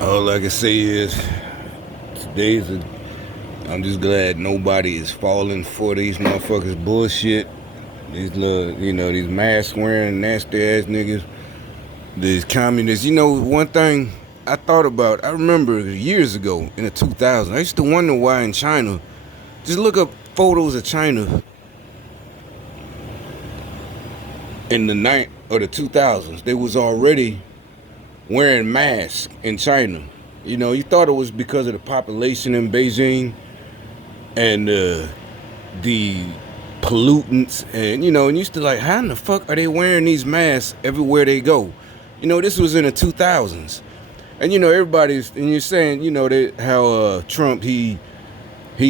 All I can say is I'm just glad nobody is falling for these motherfuckers bullshit. These little, these mask wearing nasty ass niggas. These communists. One thing I thought about, I remember years ago in the 2000s, I used to wonder why in China, just look up photos of China in the 2000s. They was already wearing masks in China. You thought it was because of the population in Beijing and the pollutants, and and used to like, how in the fuck are they wearing these masks everywhere they go? This was in the 2000s, and everybody's, and you're saying, how Trump he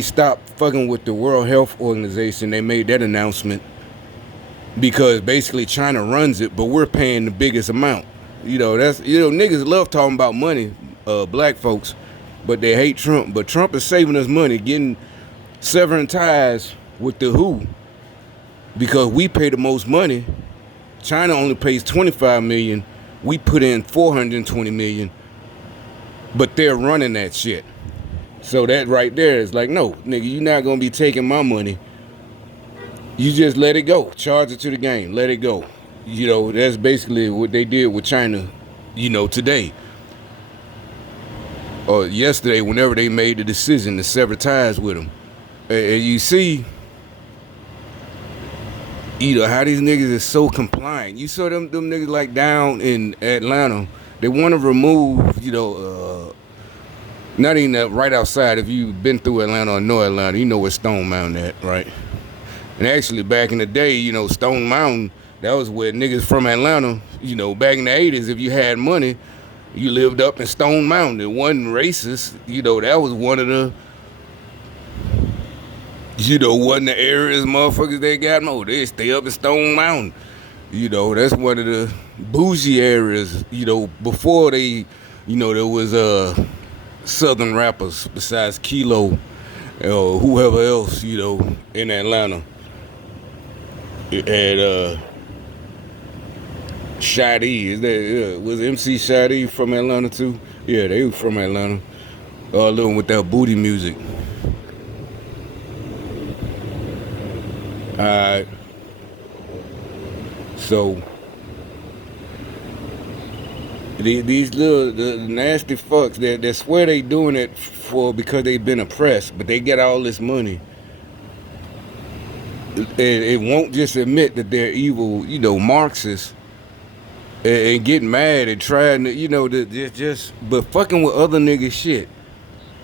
stopped fucking with the World Health Organization. They made that announcement because basically China runs it, but we're paying the biggest amount. That's niggas love talking about money, black folks, but they hate Trump. But Trump is saving us money, severing ties with the WHO, because we pay the most money. China only pays 25 million. We put in 420 million, but they're running that shit. So that right there is like, no, nigga, you're not gonna be taking my money. You just let it go. Charge it to the game. Let it go. That's basically what they did with China, today. Or yesterday, whenever they made the decision to sever ties with them. And you see, how these niggas is so compliant. You saw them niggas like down in Atlanta. They want to remove, not even that right outside. If you've been through Atlanta or know Atlanta, you know where Stone Mountain at, right? And actually, back in the day, Stone Mountain, that was where niggas from Atlanta, back in the 80s, if you had money, you lived up in Stone Mountain. It wasn't racist. That was one of the, wasn't the areas motherfuckers they got more. They stay up in Stone Mountain. That's one of the bougie areas, before they, there was southern rappers besides Kilo or whoever else, in Atlanta. It had Shadi, was MC Shadi from Atlanta too? Yeah, they were from Atlanta. Living with that booty music. Alright. So these little the nasty fucks they swear they doing it because they've been oppressed, but they get all this money. It won't just admit that they're evil, Marxists, and get mad and trying to, but fucking with other niggas shit.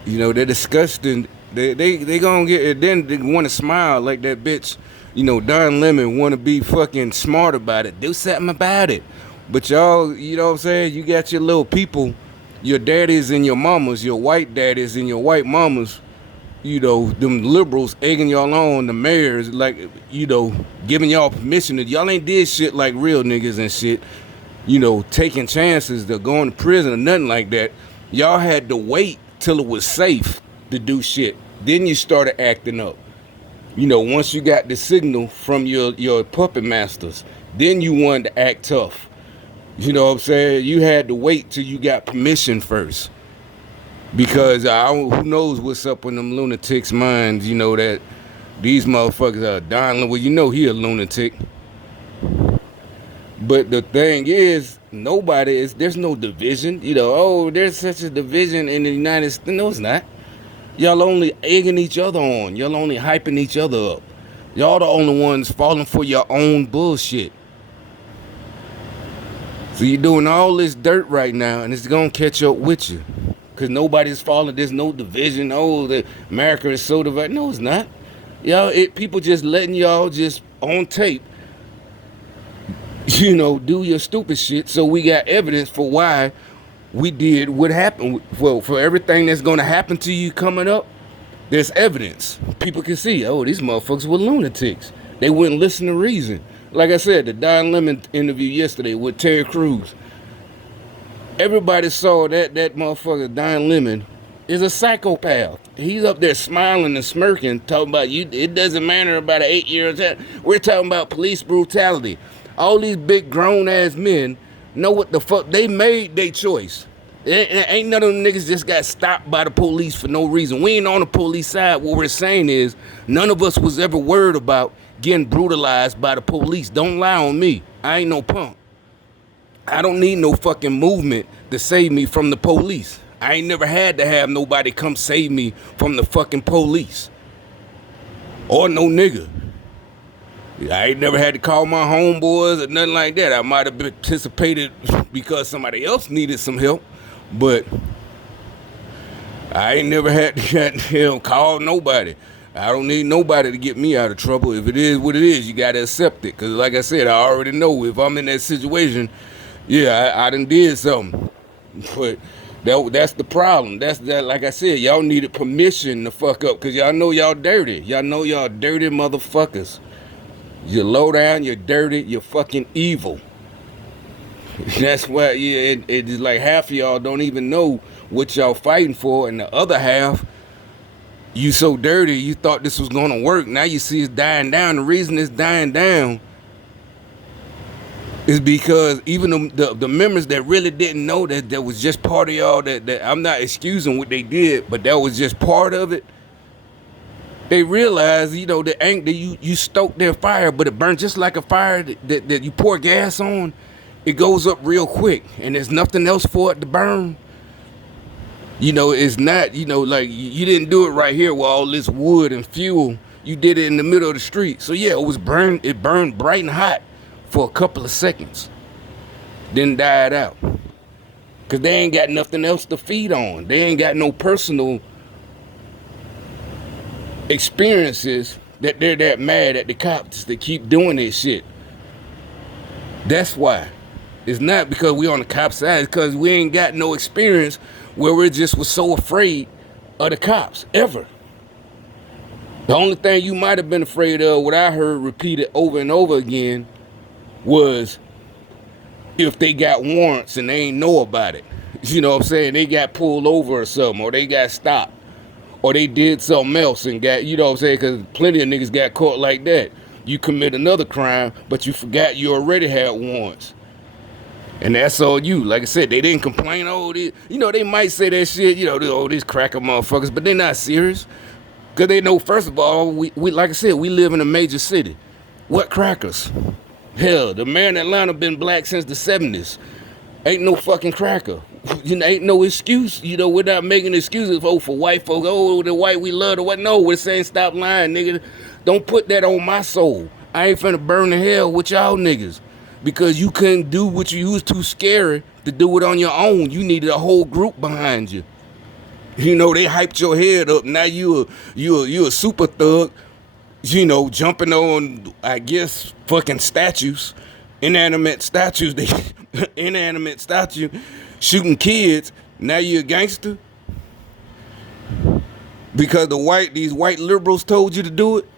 They're disgusting. They gonna get it. Then they want to smile like that bitch. Don Lemon want to be fucking smart about it. Do something about it. But y'all, you know what I'm saying? You got your little people, your daddies and your mamas, your white daddies and your white mamas. Them liberals egging y'all on, the mayors, like, giving y'all permission that y'all ain't did shit like real niggas and shit. Taking chances to going to prison or nothing like that. Y'all had to wait till it was safe to do shit. Then you started acting up. Once you got the signal from your puppet masters, then you wanted to act tough. You know what I'm saying? You had to wait till you got permission first. Because who knows what's up in them lunatics' minds, that these motherfuckers are Don. Well, he a lunatic. But the thing is, there's no division. There's such a division in the United States. No, it's not. Y'all only egging each other on. Y'all only hyping each other up. Y'all the only ones falling for your own bullshit. So you're doing all this dirt right now, and it's gonna catch up with you. Because nobody's falling. There's no division. America is so divided. No, it's not. People just letting y'all just on tape, do your stupid shit. So we got evidence for why we did what happened. Well, for everything that's going to happen to you coming up, there's evidence. People can see, these motherfuckers were lunatics. They wouldn't listen to reason. Like I said, the Don Lemon interview yesterday with Terry Crews. Everybody saw that motherfucker Don Lemon is a psychopath. He's up there smiling and smirking, talking about you. It doesn't matter about an 8-year-old. We're talking about police brutality. All these big grown ass men know what the fuck they made their choice. Ain't none of them niggas just got stopped by the police for no reason. We ain't on the police side. What we're saying is none of us was ever worried about getting brutalized by the police. Don't lie on me. I ain't no punk. I don't need no fucking movement to save me from the police. I ain't never had to have nobody come save me from the fucking police. Or no nigga. I ain't never had to call my homeboys or nothing like that. I might have participated because somebody else needed some help, but I ain't never had to call nobody. I don't need nobody to get me out of trouble. If it is what it is, you gotta accept it. Cause like I said, I already know if I'm in that situation, yeah, I done did something. But that's the problem. That's that. Like I said, y'all needed permission to fuck up, cause y'all know y'all dirty. Y'all know y'all dirty motherfuckers. You're low down, you're dirty, you're fucking evil. That's why, yeah, it's like half of y'all don't even know what y'all fighting for, and the other half, you so dirty, you thought this was gonna work. Now you see it's dying down. The reason it's dying down is because even the members that really didn't know that was just part of y'all, that I'm not excusing what they did, but that was just part of it. They realize, you know, that you stoke their fire, but it burns just like a fire that you pour gas on. It goes up real quick, and there's nothing else for it to burn. You know, it's not, you know, like you didn't do it right here with all this wood and fuel. You did it in the middle of the street. So yeah, it burned bright and hot for a couple of seconds, then died out. Cause they ain't got nothing else to feed on. They ain't got no personal experiences that they're that mad at the cops that keep doing this shit. That's why. It's not because we on the cop side. It's because we ain't got no experience where we just was so afraid of the cops ever. The only thing you might have been afraid of, what I heard repeated over and over again, was if they got warrants and they ain't know about it. You know what I'm saying? They got pulled over or something, or they got stopped, or they did something else and got, you know what I'm saying? Because plenty of niggas got caught like that. You commit another crime, but you forgot you already had warrants. And that's all you. Like I said, they didn't complain. Oh, you know, they might say that shit, you know, oh, these cracker motherfuckers, but they're not serious. Because they know, first of all, we like I said, we live in a major city. What crackers? Hell, the mayor in Atlanta been black since the 70s. Ain't no fucking cracker. You know, ain't no excuse. You know, we're not making excuses for white folks. Oh, the white we love, the white. No, we're saying stop lying, nigga. Don't put that on my soul. I ain't finna burn the hell with y'all niggas. Because you couldn't do what you was too scary to do it on your own. You needed a whole group behind you. You know, they hyped your head up. Now you a super thug, you know, jumping on, I guess, fucking statues, inanimate statues, inanimate statue, shooting kids. Now you a gangster because these white liberals told you to do it.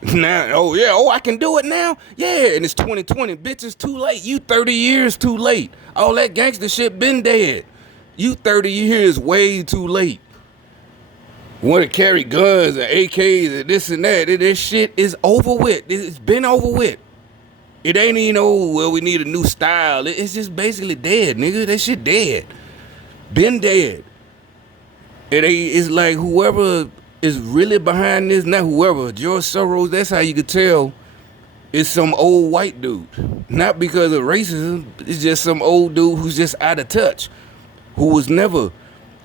Now, I can do it now? Yeah, and it's 2020. Bitch, it's too late. You 30 years too late. All that gangster shit been dead. You 30 years way too late. Want to carry guns and AKs and this and that. This shit is over with. It's been over with. It ain't even, oh, well, we need a new style. It's just basically dead, nigga. That shit dead. Been dead. It's like whoever is really behind this, not whoever, George Soros, that's how you could tell it's some old white dude. Not because of racism, it's just some old dude who's just out of touch, who was never,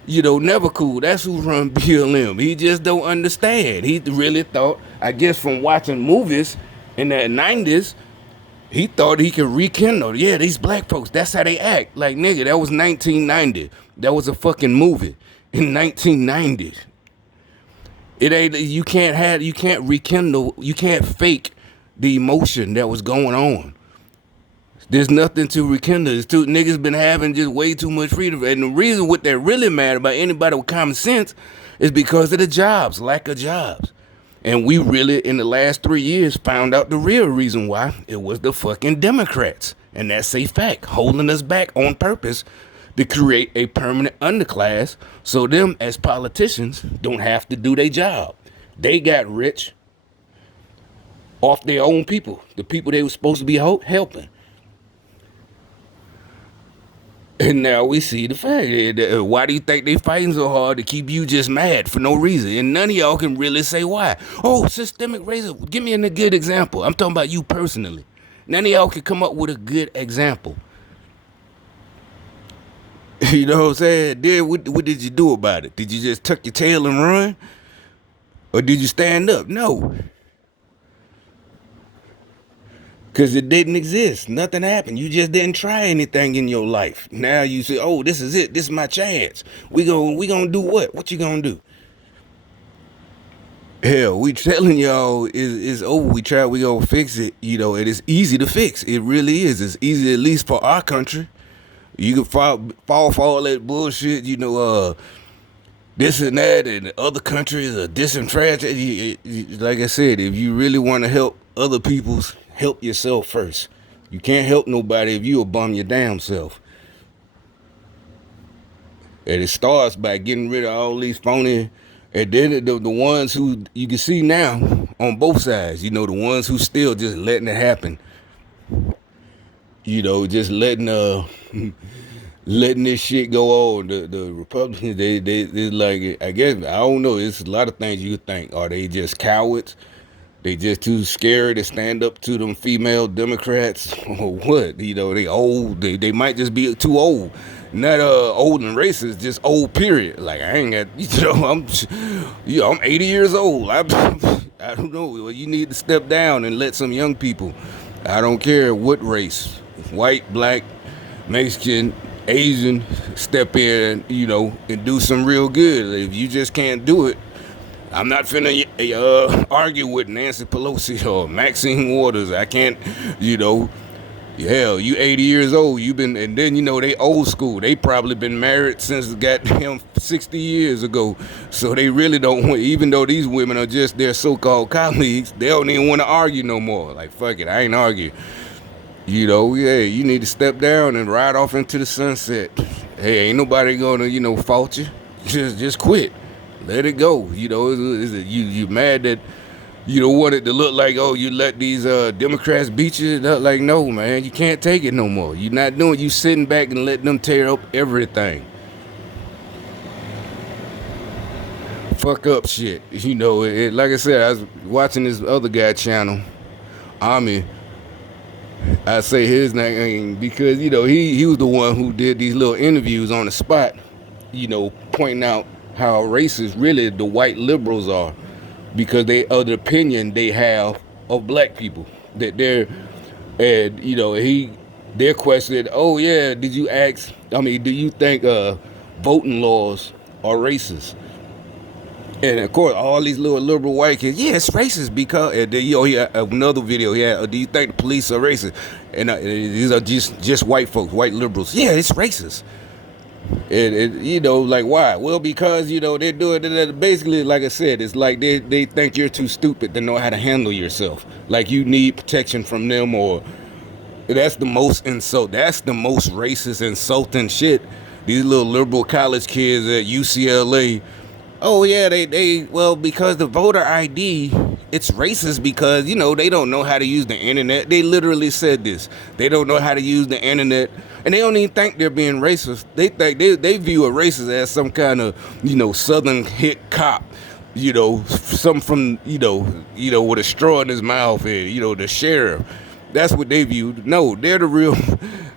never cool. That's who run BLM. He just don't understand. He really thought, I guess from watching movies in the 90s, he thought he could rekindle. Yeah, these black folks, that's how they act. Like, nigga, that was 1990. That was a fucking movie in 1990. It ain't, you can't rekindle, you can't fake the emotion that was going on. There's nothing to rekindle. Niggas been having just way too much freedom. And the reason what they're really mad about, anybody with common sense, is because of the jobs, lack of jobs. And we really, in the last 3 years, found out the real reason why. It was the fucking Democrats. And that's a fact, holding us back on purpose to create a permanent underclass so them as politicians don't have to do their job. They got rich off their own people, the people they were supposed to be helping. And And now we see the fact. Why do you think they fighting so hard to keep you just mad for no reason? And none of y'all can really say why. Oh, systemic racism. Give me a good example. I'm talking about you personally. None of y'all can come up with a good example. You know what I'm saying? Then what did you do about it? Did you just tuck your tail and run? Or did you stand up? No. Because it didn't exist. Nothing happened. You just didn't try anything in your life. Now you say, oh, this is it. This is my chance. We gonna do what? What you gonna do? Hell, we telling y'all is over. We gonna fix it. You know, it is easy to fix. It really is. It's easy, at least for our country. You can fall for all that bullshit, this and that, and other countries are disenfranchised. Like I said, if you really want to help other people's, help yourself first. You can't help nobody if you a bum your damn self. And it starts by getting rid of all these phony, and then the ones who you can see now on both sides, the ones who still just letting it happen. Just letting letting this shit go on. The Republicans, they like, I guess, I don't know. It's a lot of things you think. Are they just cowards? They just too scared to stand up to them female Democrats or what? They old. They might just be too old. Not old and racist, just old. Period. Like I ain't got. I'm 80 years old. I don't know. You need to step down and let some young people. I don't care what race, white, black, Mexican, Asian, step in, and do some real good. If you just can't do it, I'm not finna argue with Nancy Pelosi or Maxine Waters. I can't, hell, you 80 years old. You been, and then they old school. They probably been married since goddamn 60 years ago. So they really don't want, even though these women are just their so-called colleagues, they don't even want to argue no more. Like fuck it, I ain't arguing. You need to step down and ride off into the sunset. Hey, ain't nobody gonna, fault you. Just quit. Let it go. You mad that you don't want it to look like, oh, you let these Democrats beat you? Like, no, man, you can't take it no more. You're not doing. You sitting back and letting them tear up everything. Fuck up shit. Like I said, I was watching this other guy channel, Ami. I say his name because he was the one who did these little interviews on the spot, pointing out how racist really the white liberals are, because they are the opinion they have of black people, that they're, and they're questioning, oh yeah, do you think voting laws are racist? And of course, all these little liberal white kids, yeah, it's racist because, and then, he had another video. Do you think the police are racist? And these are just white folks, white liberals. Yeah, it's racist. And like why? Well, because they're doing it. Basically, like I said, it's like they think you're too stupid to know how to handle yourself. Like you need protection from them, or that's the most racist, insulting shit. These little liberal college kids at UCLA. Oh yeah, well, because the voter ID, it's racist because they don't know how to use the internet. They literally said this. They don't know how to use the internet, and they don't even think they're being racist. They think they view a racist as some kind of southern hit cop, some from with a straw in his mouth, and the sheriff. That's what they view. No, they're the real.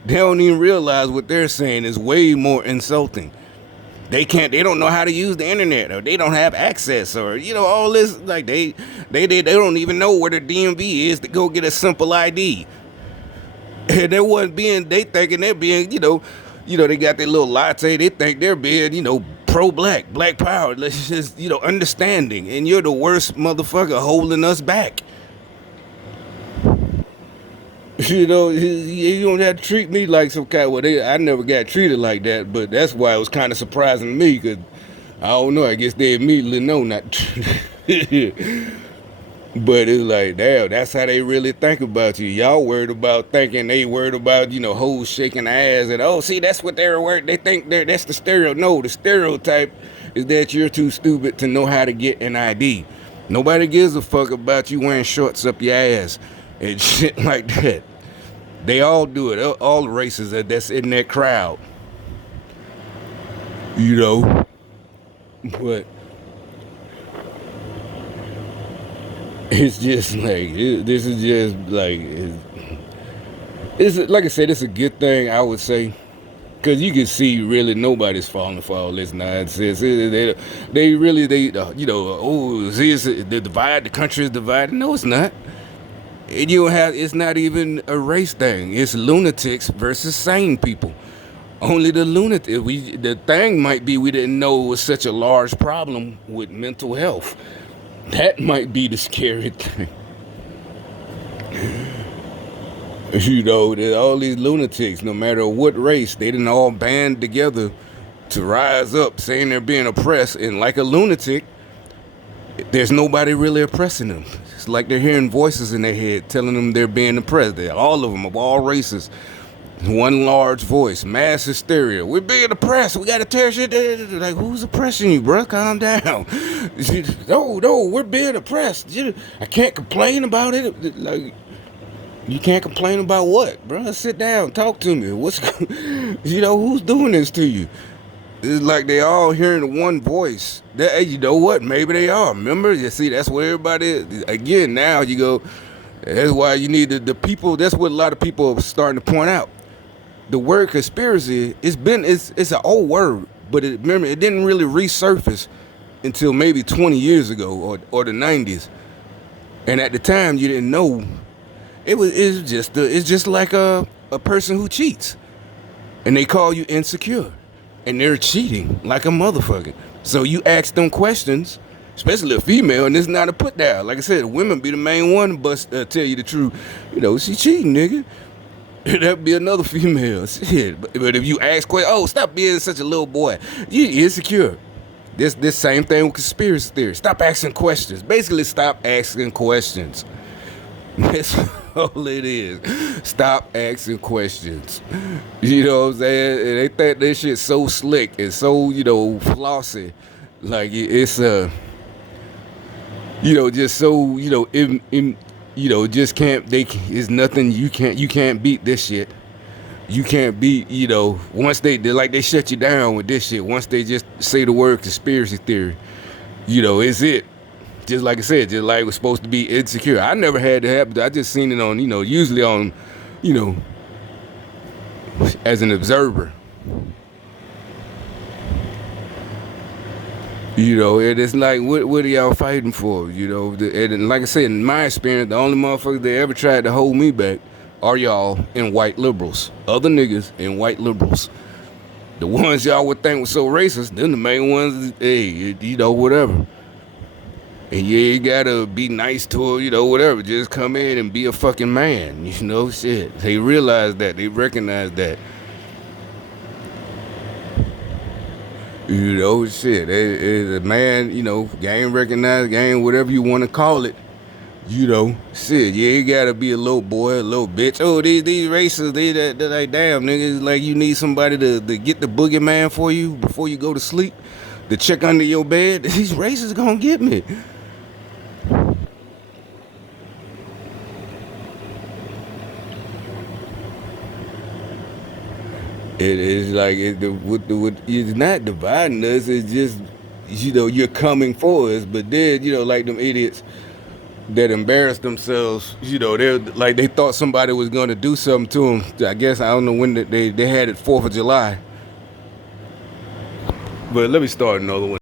They don't even realize what they're saying is way more insulting. They don't know how to use the internet, or they don't have access, or all this. Like they don't even know where the DMV is to go get a simple ID. And they thinking they're being, they got their little latte. They think they're being, pro-black, black power. Let's just, understanding. And you're the worst motherfucker holding us back. You don't have to treat me like some kind. Well, I never got treated like that, but that's why it was kind of surprising to me, because I don't know. I guess they immediately know not. But it's like, damn, that's how they really think about you. Y'all worried about thinking they worried about, hoes shaking ass, and oh, see, that's what they're worried. They think that's the stereotype. No, the stereotype is that you're too stupid to know how to get an ID. Nobody gives a fuck about you wearing shorts up your ass and shit like that. They all do it. All the races that's in that crowd. you know. But it's just like this is just like it's like I said, it's a good thing I would say. Cause you can see really nobody's falling for all this nonsense. They really oh, the divide, the country is divided. No, it's not. And you have it's not even a race thing. It's lunatics versus sane people. Only the lunatic. The thing might be we didn't know it was such a large problem with mental health. That might be the scary thing. All these lunatics, no matter what race, they didn't all band together to rise up saying they're being oppressed. And like a lunatic, there's nobody really oppressing them. It's like they're hearing voices in their head telling them they're being oppressed. All of them, of all races. One large voice, mass hysteria. We're being oppressed. We got to tear shit down. Like, who's oppressing you, bro? Calm down. No, we're being oppressed. I can't complain about it. Like, you can't complain about what, bro? Sit down, talk to me. Who's doing this to you? It's like they all hearing one voice. Hey, you know what? Maybe they are. Remember? You see, that's where everybody is. Again, now you go, that's why you need the people. That's what a lot of people are starting to point out. The word conspiracy, it's an old word, but remember, it didn't really resurface until maybe 20 years ago or the 90s. And at the time, you didn't know. It's just like a person who cheats. And they call you insecure. And they're cheating like a motherfucker. So you ask them questions, especially a female, and it's not a put down. Like I said, women be the main one, but tell you the truth. She cheating, nigga. That'd be another female. Shit. But if you ask questions, oh, stop being such a little boy. You insecure. This same thing with conspiracy theory. Stop asking questions. Basically, stop asking questions. That's all it is. Stop asking questions. You know what I'm saying? And they think this shit so slick and so, flossy. Like it's just so, just can't it's nothing you can't beat this shit. You can't beat, once they shut you down with this shit. Once they just say the word conspiracy theory, it's it. Just like I said, just like it was supposed to be insecure. I never had to happen. I just seen it on, usually on, as an observer. And it's like, what are y'all fighting for? And like I said, in my experience, the only motherfuckers that ever tried to hold me back are y'all and white liberals. Other niggas and white liberals. The ones y'all would think were so racist, then the main ones, hey, whatever. And you gotta be nice to her, whatever. Just come in and be a fucking man, shit. They realize that. They recognize that. Shit. A man, game recognized, game, whatever you want to call it. Shit. Yeah, you gotta be a little boy, a little bitch. Oh, these racists, they're like, damn, niggas, like you need somebody to get the boogeyman for you before you go to sleep, to check under your bed. These racists gonna get me. It is like it's not dividing us. It's just you're coming for us, but then like them idiots that embarrassed themselves. They're like they thought somebody was gonna do something to them. I guess I don't know when they had it 4th of July. But let me start another one.